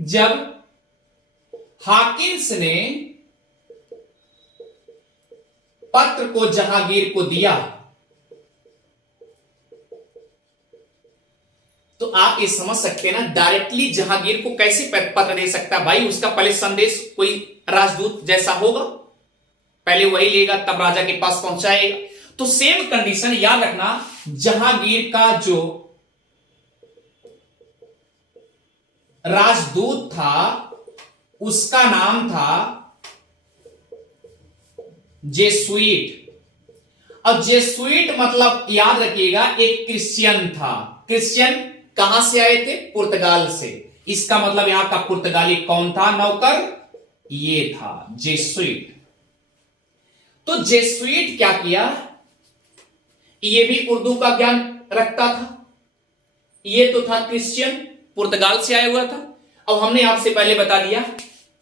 जब हॉकिंस ने पत्र को जहांगीर को दिया तो आप ये समझ सकते हैं ना, डायरेक्टली जहांगीर को कैसे पत्र दे सकता है भाई? उसका पहले संदेश कोई राजदूत जैसा होगा, पहले वही लेगा तब राजा के पास पहुंचाएगा। तो सेम कंडीशन याद रखना, जहांगीर का जो राजदूत था उसका नाम था जेसुइट। अब जेसुइट मतलब याद रखिएगा एक क्रिश्चियन था। क्रिश्चियन कहां से आए थे? पुर्तगाल से। इसका मतलब यहां का पुर्तगाली कौन था नौकर? ये था जेसुइट। तो जेसुइट क्या किया, ये भी उर्दू का ज्ञान रखता था। ये तो था क्रिश्चियन, पुर्तगाल से आया हुआ था। अब हमने आपसे पहले बता दिया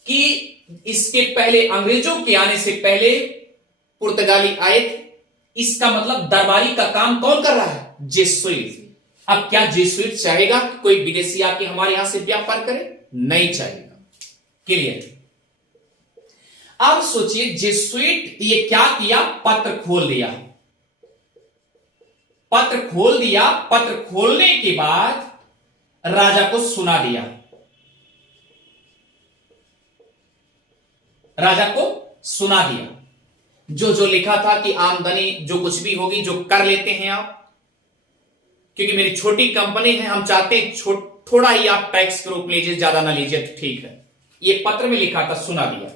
कि इसके पहले, अंग्रेजों के आने से पहले पुर्तगाली आए थे। इसका मतलब दरबारी का काम कौन कर रहा है? जेसुइट। अब क्या जेसुइट चाहेगा कि कोई विदेशी आके हमारे यहां से व्यापार करे? नहीं चाहेगा। क्लियर? अब सोचिए जेसुइट ये क्या किया, पत्र खोल दिया। पत्र खोल दिया, पत्र खोलने के बाद राजा को सुना दिया। राजा को सुना दिया जो जो लिखा था कि आमदनी जो कुछ भी होगी, जो कर लेते हैं आप, क्योंकि मेरी छोटी कंपनी है, हम चाहते हैं थोड़ा ही आप टैक्स के रूप लीजिए, ज्यादा ना लीजिए तो ठीक है। ये पत्र में लिखा था, सुना दिया।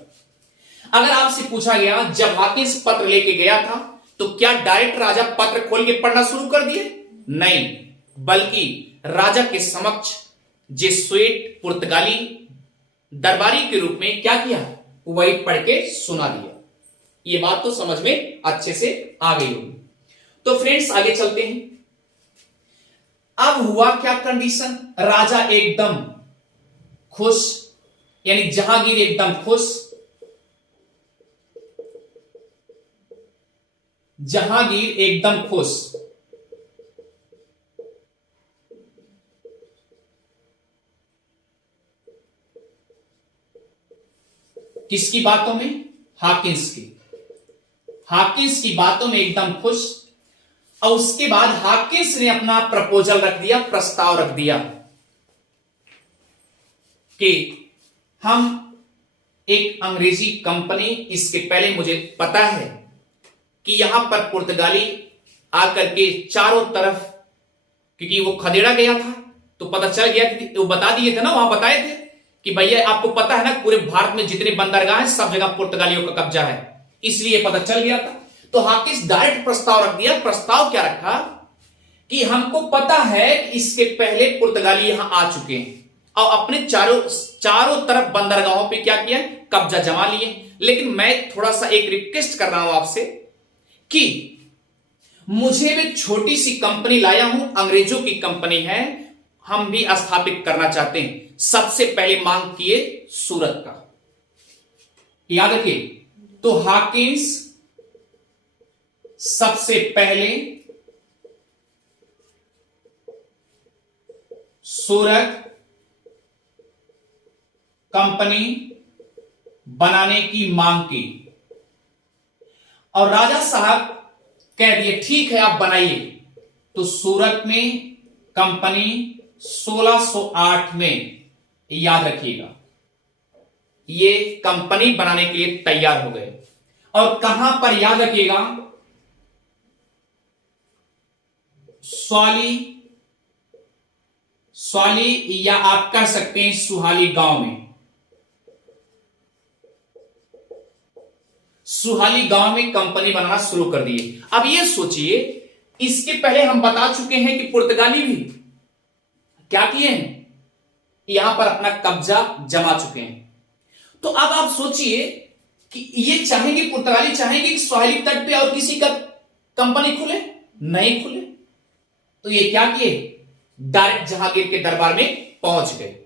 अगर आपसे पूछा गया जब हॉकिंस पत्र लेके गया था तो क्या डायरेक्ट राजा पत्र खोल के पढ़ना शुरू कर दिए? नहीं, बल्कि राजा के समक्ष जेसुइट पुर्तगाली दरबारी के रूप में क्या किया? वही पढ़ के सुना दिया। ये बात तो समझ में अच्छे से आ गई होगी। तो फ्रेंड्स आगे चलते हैं। अब हुआ क्या कंडीशन? राजा एकदम खुश, यानी जहांगीर एकदम खुश। जहांगीर एकदम खुश। किसकी बातों में? हॉकिंस की। हॉकिंस की बातों में एकदम खुश। और उसके बाद हॉकिंस ने अपना प्रपोजल रख दिया, प्रस्ताव रख दिया कि हम एक अंग्रेजी कंपनी, इसके पहले मुझे पता है कि यहां पर पुर्तगाली आकर के चारों तरफ, क्योंकि वो खदेड़ा गया था तो पता चल गया कि वो बता दिए थे ना, वहां बताए थे कि भैया आपको पता है ना पूरे भारत में जितने बंदरगाह हैं सब जगह पुर्तगालियों का कब्जा है, इसलिए पता चल गया था। तो हॉकिंस डायरेक्ट प्रस्ताव रख दिया। प्रस्ताव क्या रखा कि हमको पता है कि इसके पहले पुर्तगाली यहां आ चुके हैं और अपने चारों तरफ बंदरगाहों पे क्या किया? कब्जा जमा लिए। लेकिन मैं थोड़ा सा एक रिक्वेस्ट कर रहा हूं आपसे कि मुझे भी छोटी सी कंपनी लाया हूं, अंग्रेजों की कंपनी है, हम भी स्थापित करना चाहते हैं। सबसे पहले मांग किए सूरत का। याद रखिए, तो हॉकिंस सबसे पहले सूरत कंपनी बनाने की मांग की और राजा साहब कह दिए ठीक है आप बनाइए। तो सूरत में कंपनी 1608 में, याद रखिएगा, ये कंपनी बनाने के लिए तैयार हो गए। और कहां पर, याद रखिएगा, स्वाली या आप कह सकते हैं सुहाली गांव में। सुहाली गांव में कंपनी बनाना शुरू कर दिए। अब ये सोचिए, इसके पहले हम बता चुके हैं कि पुर्तगाली भी क्या किए हैं, यहां पर अपना कब्जा जमा चुके हैं। तो अब आप सोचिए कि ये चाहेंगे, पुर्तगाली चाहेंगे कि सुहाली तट पे और किसी का कंपनी खुले, नहीं खुले। तो ये क्या किए, डायरेक्ट जहांगीर के दरबार में पहुंच गए।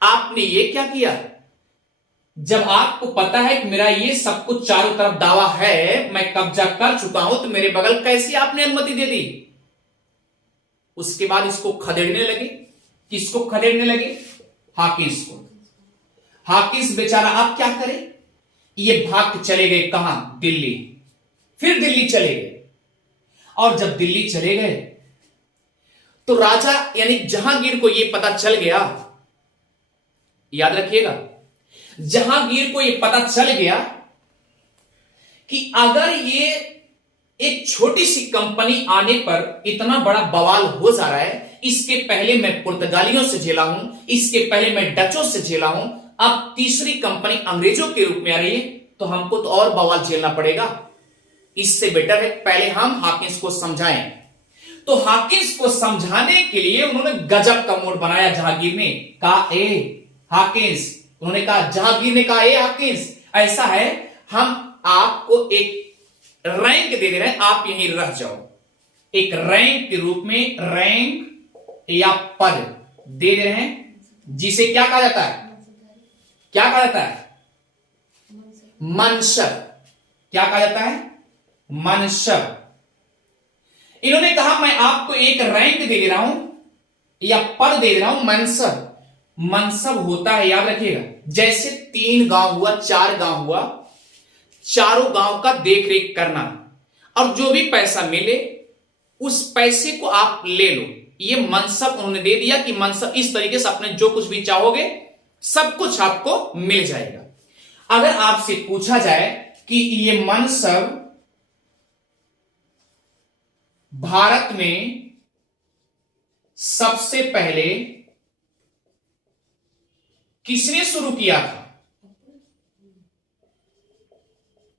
आपने ये क्या किया, जब आपको पता है कि मेरा ये सब कुछ चारों तरफ दावा है, मैं कब्जा कर चुका हूं, तो मेरे बगल कैसे आपने अनुमति दे दी। उसके बाद इसको खदेड़ने लगे। किसको खदेड़ने लगे, हाकिस को। हाकिस बेचारा अब क्या करे, ये भाग के चले गए कहां, दिल्ली। फिर दिल्ली चले गए और जब दिल्ली चले गए तो राजा यानी जहांगीर को यह पता चल गया, याद रखिएगा, जहांगीर को यह पता चल गया कि अगर ये एक छोटी सी कंपनी आने पर इतना बड़ा बवाल हो जा रहा है, इसके पहले मैं पुर्तगालियों से झेला हूं, इसके पहले मैं डचों से झेला हूं, अब तीसरी कंपनी अंग्रेजों के रूप में आ रही है, तो हमको तो और बवाल झेलना पड़ेगा। इससे बेटर है पहले हम हाकिस को समझाएं। तो हाकिस को समझाने के लिए उन्होंने गजब का मूड बनाया। जहांगीर ने कहा, ए हाकिस, उन्होंने कहा, जहांगीर ने कहा, ए हाकिस, ऐसा है, हम आपको एक रैंक दे दे रहे हैं, आप यहीं रह जाओ। एक रैंक के रूप में, रैंक या पद दे दे रहे हैं, जिसे क्या कहा जाता है, क्या कहा जाता है, मनसब। क्या कहा जाता है, मनसब। इन्होंने कहा मैं आपको एक रैंक दे दे रहा हूं या पद दे रहा हूं, मनसब। मनसब होता है, याद रखिएगा, जैसे 3 गांव हुआ, 4 गांव हुआ, चारों गांव का देख रेख करना, और जो भी पैसा मिले उस पैसे को आप ले लो। ये मनसब उन्होंने दे दिया कि मनसब इस तरीके से अपने जो कुछ भी चाहोगे सब कुछ आपको मिल जाएगा। अगर आपसे पूछा जाए कि ये मनसब भारत में सबसे पहले किसने शुरू किया था,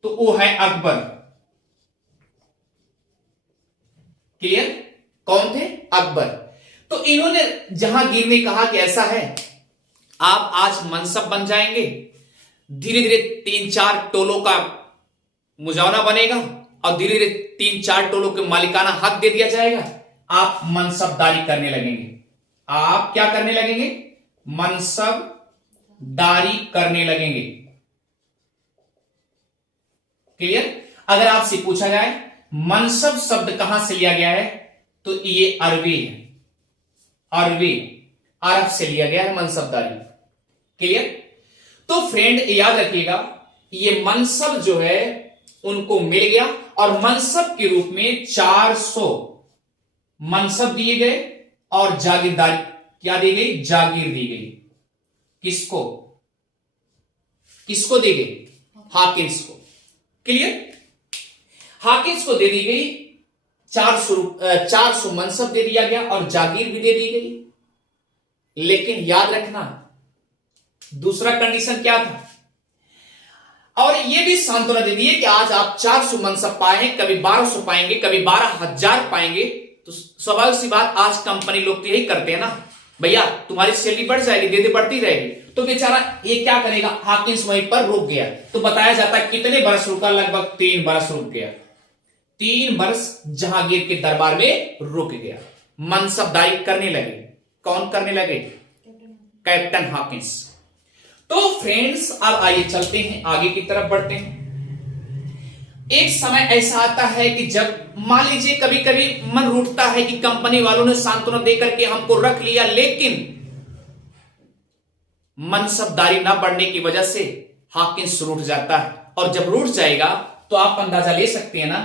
तो वो है अकबर। क्लियर, कौन थे, अकबर। तो इन्होंने, जहांगीर ने कहा कि ऐसा है, आप आज मनसब बन जाएंगे, धीरे धीरे 3-4 टोलों का मुजावना बनेगा और धीरे धीरे 3-4 टोलों के मालिकाना हक दे दिया जाएगा, आप मनसबदारी करने लगेंगे। आप क्या करने लगेंगे, मनसबदारी करने लगेंगे। क्लियर। अगर आपसे पूछा जाए मनसब शब्द कहां से लिया गया है, तो ये अरबी है, अरबी, अरब से लिया गया है मनसबदारी। क्लियर। तो फ्रेंड याद रखिएगा, ये मनसब जो है उनको मिल गया और मनसब के रूप में 400 मनसब दिए गए और जागीरदारी क्या दी गई, जागीर दी गई। किसको, किसको दी गई, हाकिम्स को। क्लियर। हाकिम्स को दे दी गई 400 मनसब दे दिया गया और जागीर भी दे दी गई। लेकिन याद रखना दूसरा कंडीशन क्या था, और यह भी सांत्वना दे दी है कि आज आप 400 मनसब पाए हैं, कभी 1200 पाएंगे, कभी 12,000 पाएंगे, तो स्वाभाविक सी बात, आज कंपनी लोग तो यही करते हैं ना, भैया तुम्हारी सैलरी बढ़ जाएगी, दे दे बढ़ती रहेगी। तो बेचारा ये क्या करेगा, हाकिम्स वहीं पर रुक गया। तो बताया जाता है कितने बरस रुका, लगभग 3 बरस रुक गया। 3 बरस जहांगीर के दरबार में रुक गया, मनसबदारी करने लगे। कौन करने लगे, कैप्टन हाकिम्स। तो फ्रेंड्स अब आइए चलते हैं, आगे की तरफ बढ़ते हैं। एक समय ऐसा आता है कि जब मान लीजिए कभी कभी मन रूठता है कि कंपनी वालों ने सांत्वना देकर के हमको रख लिया, लेकिन मनसबदारी ना बढ़ने की वजह से हाकिंस रूठ जाता है। और जब रूठ जाएगा तो आप अंदाजा ले सकते हैं ना,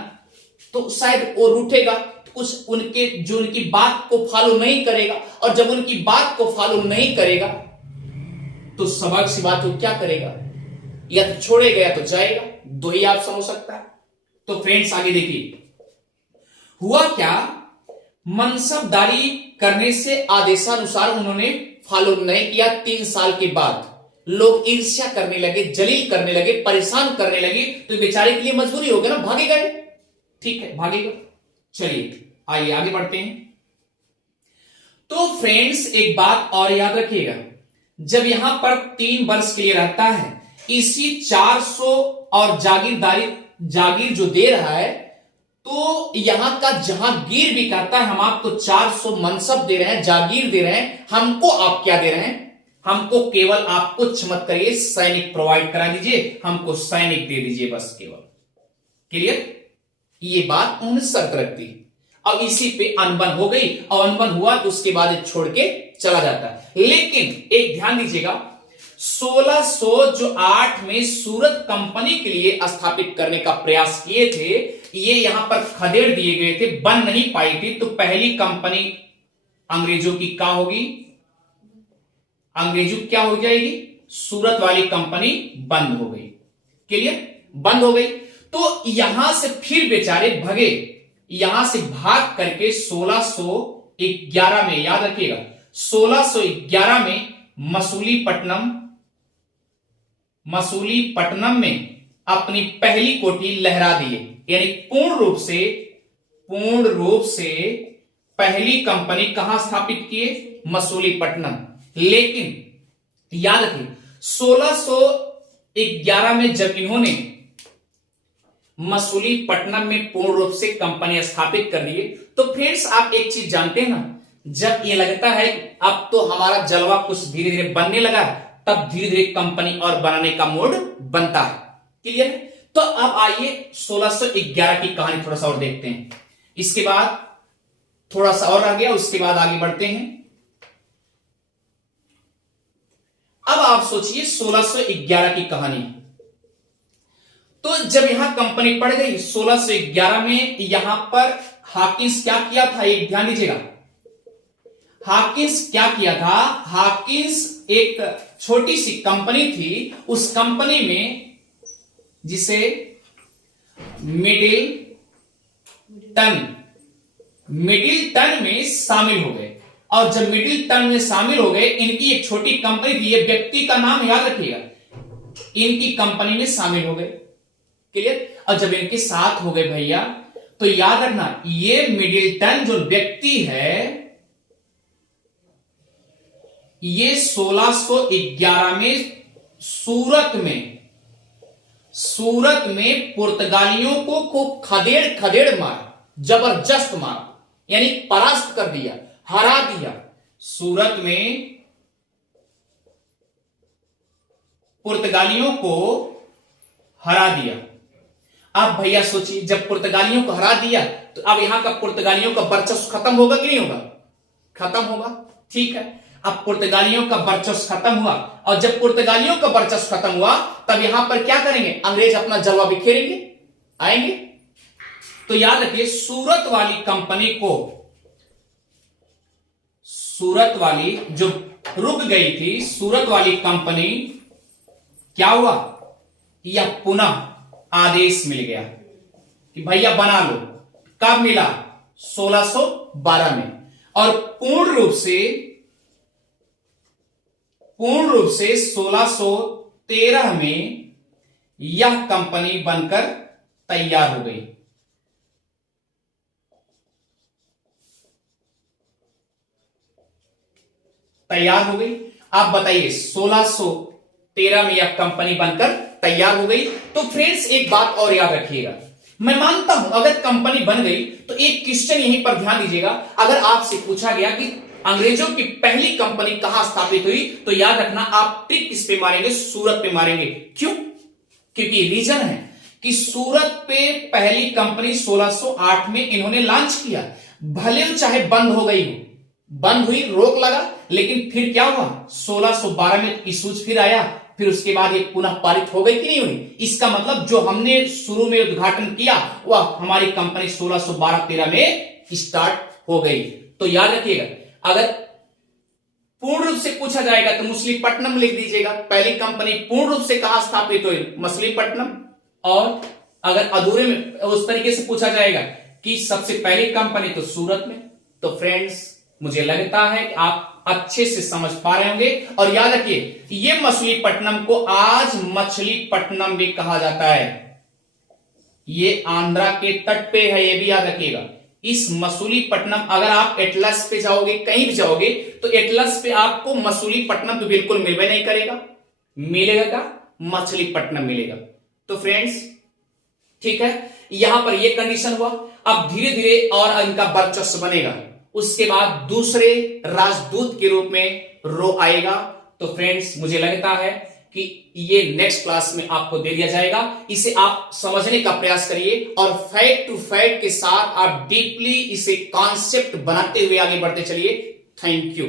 तो शायद वो रूठेगा कुछ उनके जो उनकी बात को फॉलो नहीं करेगा, और जब उनकी बात को फॉलो नहीं करेगा तो स्वाभाविक सी बात वो क्या करेगा, या तो छोड़ेगा या तो जाएगा, दो ही आप समझ सकता है। तो फ्रेंड्स आगे देखिए, हुआ क्या, मनसबदारी करने से आदेशानुसार उन्होंने फॉलो नहीं किया। 3 साल के बाद लोग ईर्ष्या करने लगे, जलील करने लगे, परेशान करने लगे, तो बेचारे के लिए मजबूरी हो गया ना, भागे गए। ठीक है, भागेगा। चलिए आइए आगे बढ़ते हैं। तो फ्रेंड्स एक बात और याद रखिएगा, जब यहां पर 3 वर्ष के लिए रहता है, इसी 400 और जागीर जो दे रहा है, तो यहां का जहां गिर भी कहता है हम आपको 400 मनसब दे रहे हैं, जागीर दे रहे हैं, हमको आप क्या दे रहे हैं, हमको केवल आप कुछ मत करिए, सैनिक प्रोवाइड करा दीजिए, हमको सैनिक दे दीजिए बस केवल। क्लियर? ये बात उन्होंने शर्त रख दी। अब इसी पे अनबन हो गई, और अनबन हुआ तो उसके बाद छोड़ के चला जाता है। लेकिन एक ध्यान दीजिएगा, 1608 में सूरत कंपनी के लिए स्थापित करने का प्रयास किए थे, ये यहां पर खदेड़ दिए गए थे, बन नहीं पाई थी। तो पहली कंपनी अंग्रेजों की क्या होगी, अंग्रेजों क्या हो जाएगी, सूरत वाली कंपनी बंद हो गई। क्लियर? बंद हो गई। तो यहां से फिर बेचारे भगे, यहां से भाग करके 1611 में, याद रखिएगा 1611 में मसूलीपट्टनम में अपनी पहली कोठी लहरा दिए, यानी पूर्ण रूप से पहली कंपनी कहां स्थापित किए, मसूलीपट्टनम। लेकिन याद रखिए 1611 में जब इन्होंने मसूलीपट्टनम में पूर्ण रूप से कंपनी स्थापित कर दी, तो फ्रेंड्स आप एक चीज जानते हैं ना, जब ये लगता है अब तो हमारा जलवा कुछ धीरे धीरे बनने लगा, तब धीरे धीरे कंपनी और बनाने का मोड बनता है। क्लियर है? तो अब आइए 1611 की कहानी थोड़ा सा और देखते हैं, इसके बाद थोड़ा सा और रह गया, उसके बाद आगे बढ़ते हैं। अब आप सोचिए 1611 की कहानी, तो जब यहां कंपनी पड़ गई 1611 में, यहां पर हाकिंस क्या किया था, एक ध्यान दीजिएगा, हाकिंस क्या किया था, हाकिंस एक छोटी सी कंपनी थी, उस कंपनी में जिसे मिडिल टन में शामिल हो गए। और जब मिडिल टन में शामिल हो गए, इनकी एक छोटी कंपनी थी, ये व्यक्ति का नाम याद रखिएगा, इनकी कंपनी में शामिल हो गए। क्लियर? और जब इनके साथ हो गए भैया, तो याद रखना ये मिडिल्टन जो व्यक्ति है, ये 1611 में सूरत में पुर्तगालियों को खूब खदेड़ मारा, जबरदस्त मारा, यानी परास्त कर दिया, हरा दिया। सूरत में पुर्तगालियों को हरा दिया। अब भैया सोचिए, जब पुर्तगालियों को हरा दिया, तो अब यहां का पुर्तगालियों का वर्चस्व खत्म होगा कि नहीं होगा, खत्म होगा। ठीक है, अब पुर्तगालियों का वर्चस्व खत्म हुआ, और जब पुर्तगालियों का वर्चस्व खत्म हुआ, तब यहां पर क्या करेंगे, अंग्रेज अपना जलवा बिखेरेंगे, आएंगे। तो याद रखिए सूरत वाली कंपनी को, सूरत वाली जो रुक गई थी, सूरत वाली कंपनी क्या हुआ, या पुनः आदेश मिल गया कि भैया बना लो। कब मिला, 1612 में। और पूर्ण रूप से 1613 में यह कंपनी बनकर तैयार हो गई। तैयार हो गई। आप बताइए 1613 में यह कंपनी बनकर तैयार हो गई। तो फ्रेंड्स एक बात और याद रखिएगा, मैं मानता हूं अगर कंपनी बन गई, तो एक क्वेश्चन यहीं पर ध्यान दीजिएगा, अगर आपसे पूछा गया कि अंग्रेजों की पहली कंपनी कहां स्थापित हुई, तो याद रखना आप टिक किस पे मारेंगे, सूरत पे मारेंगे। क्यों? क्योंकि रीजन है कि सूरत पे पहली कंपनी 1608 में इन्होंने लॉन्च किया। भले वो चाहे बंद हो गई हो, बंद हुई, रोक लगा, लेकिन फिर क्या हुआ, 1612 में इशूज फिर आया, फिर उसके बाद ये पुनः पारित हो गई कि नहीं हुई। इसका मतलब जो हमने शुरू में उद्घाटन किया वह हमारी कंपनी 1612-13 में स्टार्ट हो गई। तो याद रखिएगा, अगर पूर्ण रूप से पूछा जाएगा तो मछलीपट्टनम लिख दीजिएगा। पहली कंपनी पूर्ण रूप से कहां स्थापित हुई, मछलीपट्टनम। और अगर अधूरे में उस तरीके से पूछा जाएगा कि सबसे पहली कंपनी तो सूरत में। तो फ्रेंड्स, मुझे लगता है कि आप अच्छे से समझ पा रहे होंगे। और याद रखिए, ये मछलीपट्टनम को आज मछलीपट्टनम भी कहा जाता है। ये आंध्रा के तट पे है, ये भी याद रखिएगा। इस मछलीपट्टनम, अगर आप एटलस पे जाओगे, कहीं भी जाओगे, तो एटलस पे आपको मछलीपट्टनम तो बिल्कुल मिलवे नहीं करेगा। मिलेगा क्या, मछलीपट्टनम मिलेगा। तो फ्रेंड्स, ठीक है, यहां पर ये कंडीशन हुआ। अब धीरे धीरे और इनका वर्चस्व बनेगा। उसके बाद दूसरे राजदूत के रूप में रो आएगा। तो फ्रेंड्स, मुझे लगता है कि ये नेक्स्ट क्लास में आपको दे दिया जाएगा। इसे आप समझने का प्रयास करिए और फैक्ट टू फैक्ट के साथ आप डीपली इसे कॉन्सेप्ट बनाते हुए आगे बढ़ते चलिए। Thank you.